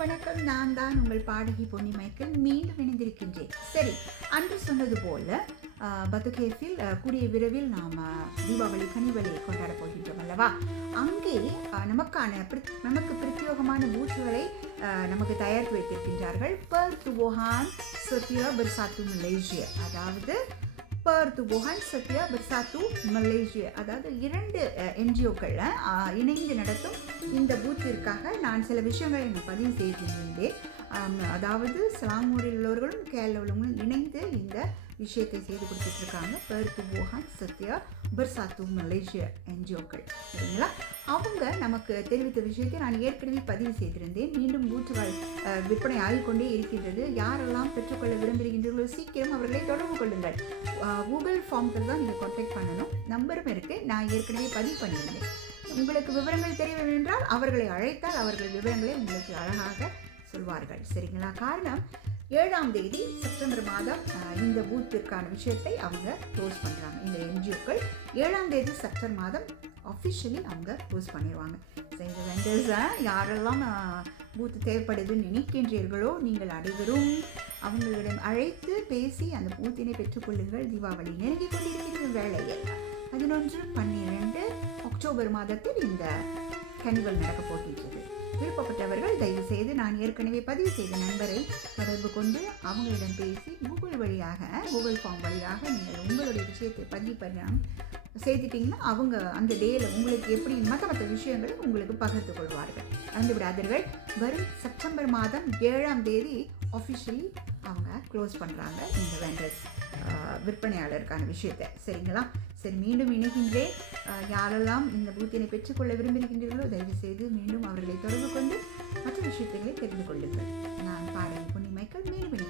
வணக்கம். நான் தான் உங்கள் பாடகி பொன்னி மைக்கேல் மீண்டும் இணைந்திருக்கின்றேன். சரி, அன்று சொன்னது போல பத்துகேஃபில் கூடிய விரைவில் நாம் தீபாவளி கனிவலையை கொண்டாட போகின்றோம் அல்லவா? அங்கே நமக்கு பிரத்யோகமான பூச்சுகளை நமக்கு தயாரித்து வைத்திருக்கின்றார்கள். பெர்த் வுஹான் சத்யா பெர்சாத்து மலேசியா, அதாவது பெர்த் வுஹான் சத்யா பெர்சாத்து மலேசியா, அதாவது 2 என்ஜிஓக்கள் இணைந்து நடத்தும் இந்த பூத்திற்காக நான் சில விஷயங்களை பதிவு செய்திருந்தேன். அதாவது ஸ்லாங்கூரில் உள்ளவர்களும் கேரள உள்ளவர்களும் இணைந்து இந்த விஷயத்தை செய்து கொடுத்துட்ருக்காங்க. பெர்த் வுஹான் சத்யா பெர்சாத்து மலேசியா என்ஜிஓக்கள், சரிங்களா? அவங்க நமக்கு தெரிவித்த விஷயத்தை நான் ஏற்கனவே பதிவு செய்திருந்தேன். மீண்டும் பூத்துகள் விற்பனை ஆகிக்கொண்டே இருக்கின்றது. யாரெல்லாம் பெற்றுக்கொள்ள விரும்புகின்றீர்களோ சீக்கிரம் அவர்களை தொடர்பு கொள்ளுங்கள். கூகுள் ஃபார்ம்ஸில் தான் நீங்கள் கான்டாக்ட் பண்ணணும். நம்பரும் இருக்குது, நான் ஏற்கனவே பதிவு பண்ணியிருந்தேன். உங்களுக்கு விவரங்கள் தெரிய வேண்டும் என்றால் அவர்களை அழைத்தால் அவர்கள் விவரங்களை உங்களுக்கு அழகாக சொல்வார்கள், சரிங்களா? காரணம் 7ஆம் தேதி செப்டம்பர் மாதம் இந்த பூத்திற்கான விஷயத்தை அவங்க க்ளோஸ் பண்ணுறாங்க. இந்த என்ஜிஓக்கள் 7ஆம் தேதி செப்டம்பர் மாதம் அஃபிஷியலி அவங்க க்ளோஸ் பண்ணிடுவாங்க. இந்த வெண்டர்ஸை யாரெல்லாம் பூத்து தேவைப்படுதுன்னு நினைக்கின்றீர்களோ நீங்கள் அனைவரும் அவங்களிடம் அழைத்து பேசி அந்த பூத்தினை பெற்றுக்கொள்ளுங்கள். தீபாவளி நெருங்கி கொண்டிருக்கிற வேளையில் 11, 12 அக்டோபர் மாதத்தில் இந்த கனிவல் நடக்கப் போகின்றது. விருப்பப்பட்டவர்கள் தயவு செய்து நான் ஏற்கனவே பதிவு செய்த நண்பரை தொடர்பு கொண்டு அவங்களிடம் பேசி கூகுள் ஃபார்ம் வழியாக நீங்கள் உங்களுடைய விஷயத்தை பதிவு செய்துட்டிங்கன்னா அவங்க அந்த டேயில் உங்களுக்கு எப்படி மற்ற விஷயங்களை உங்களுக்கு பகிர்ந்து கொள்வார்கள். வந்து விடாதீர்கள். வரும் செப்டம்பர் மாதம் 7ஆம் தேதி ஆஃபிஷியலி அவங்க க்ளோஸ் பண்ணுறாங்க இந்த வெண்டர்ஸ் விற்பனையாளருக்கான விஷயத்தை, சரிங்களா? சரி, மீண்டும் இணைகின்றேன். யாரெல்லாம் இந்த பூத்தினை பெற்றுக்கொள்ள விரும்புகின்றீர்களோ தயவு செய்து மீண்டும் அவர்களை தொடர்பு கொண்டு மற்ற விஷயங்களை தெரிந்து கொள்ளுங்கள். நான் பாடகி பொன்னி மைக்கேல் மீண்டும்